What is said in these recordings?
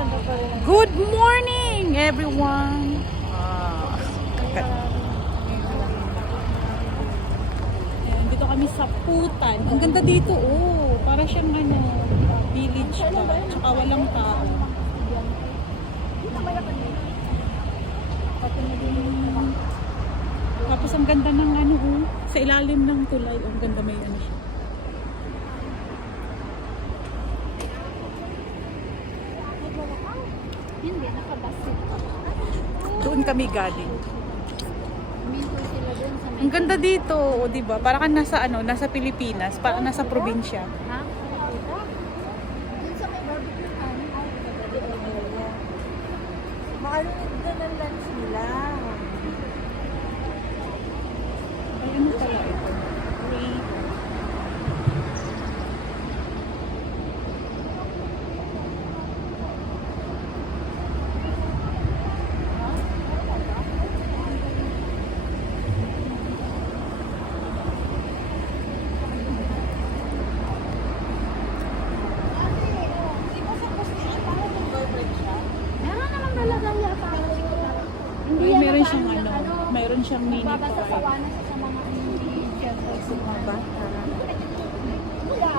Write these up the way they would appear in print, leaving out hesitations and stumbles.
Good morning, everyone. Ayan, dito kami sa Putan. Ang ganda dito, oh. Para siyang village pa. Tsaka walang tao. Tapos ang ganda ng sa ilalim ng tulay. Oh, ang ganda, may siya. Hindi, nakabasit. Doon kami galing. Minto sila dun sa may... Ang ganda dito, o di ba? Para kang nasa nasa Pilipinas, para nasa probinsya. Ha? Dun sa may barbecue kami. Ay, pwede o Maano doon ang lunch nila. Ay, ano pala ito? Meron naman talaga yata. Hindi Ay, yan meron naka- siyang mayroon siyang mini Mababasasawa park. na siya sa mga chefs sa mga bata. Wala.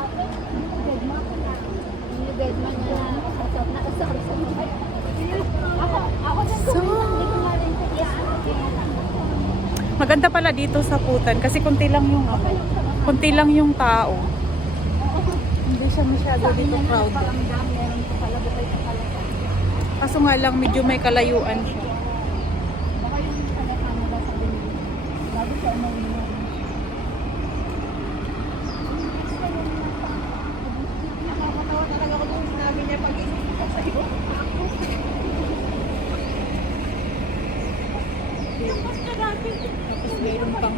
Yung bedman niya. Nakasarap sa mga. Ako din So, hindi ko nga rin kaya maganda pala dito sa Putan kasi konti lang yung tao. Hindi siya masyado dito crowded. Paramdam, meron ko pala bukay sa kalatan. Kaso nga lang medyo may kalayuan siya. Baka yung kalatan mo ba sa binili? Lagi siya umuwi. Nakakatawa talaga ko nung sinabi niya pag-isip ko sa iyo. Tapos mayroon pang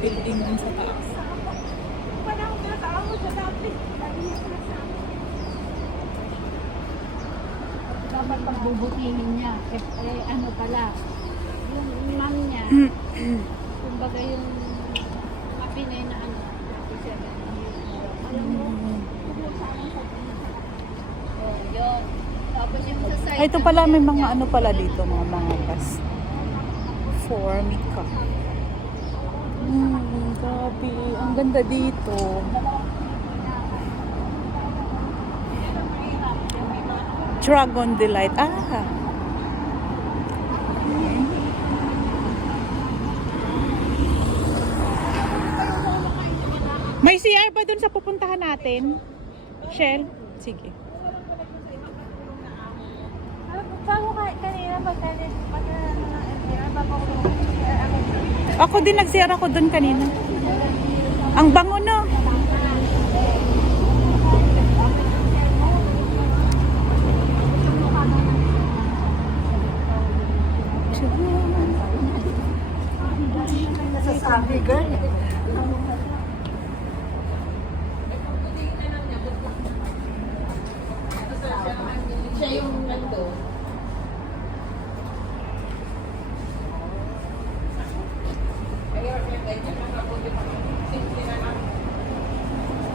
building dun sa taas. Parang natawa mo siya dati. Dapat pagbubutihin niya. Ano pala, yung mom niya, kumbaga yung kapinay na alam mo, yun. Tapos yung sa side. Ay, ito pala may mga pala dito, mga bus. Formica. Grabe. Ang ganda dito. Dragon Delight. May CR ba dun sa pupuntahan natin? Shell? Sige. Bago kanina Ako din nag-CR ako dun kanina. Ang bango no. nasasabi, girl. Siya yung nando.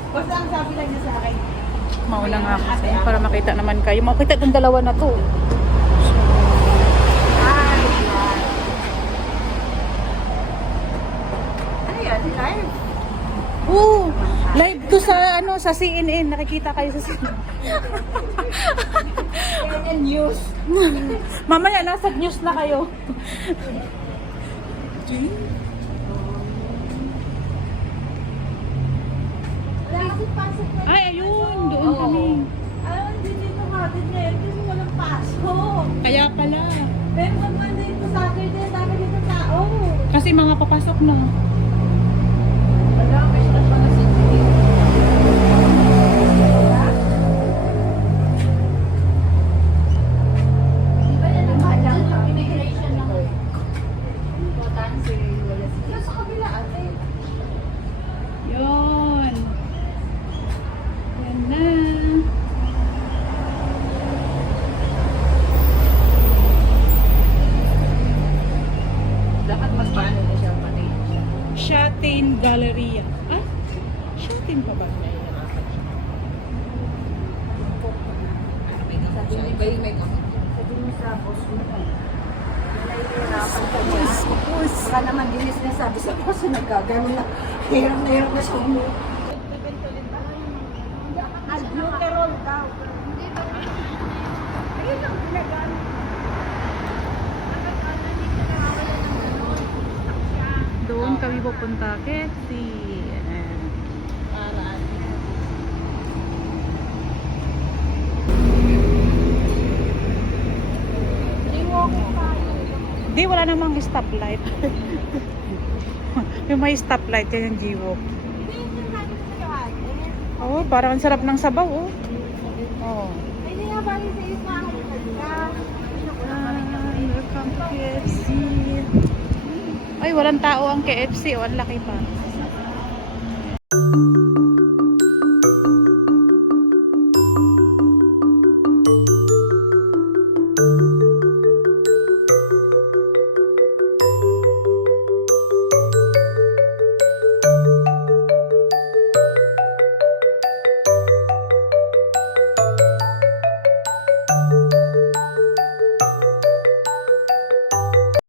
Basta ang sabi lang niya sa akin. Mauna nga ako sa'yo para makita naman kayo. Makita itong dalawa na to. Ano yan? Live? Live to sa CNN. Nakikita kayo sa CNN. CNN News. Mamaya nasa news na kayo. Pasok na. Ay, ayun. Doon kami. Ayaw, hindi dito hatid ngayon kasi walang pasok. Kaya pala. Pero pag Monday to Saturday, dami dito tao. Kasi mga papasok na. Wala, may siya pa na Di ba yan ang mahal ng immigration ng Importance? Wala sa kabila ate. Yun. Yan na. Dapat magpaano na siya pati. Sabi mo sa boss mo. Nahihirapan ka niya. Baka naman din yung sinasabi sa boss na nagkagano na. Hirap na siya mo. Albuterol daw. Ayun ang ginagamit. Doon kami pupunta, KFC. Ayan. Di, wala namang stoplight. Yung may stoplight, yan yung G-Walk. Oh, parang ang sarap ng sabaw, oh. Oh. Welcome to KFC. Ay, walang tao ang KFC, oh. Ang laki pa.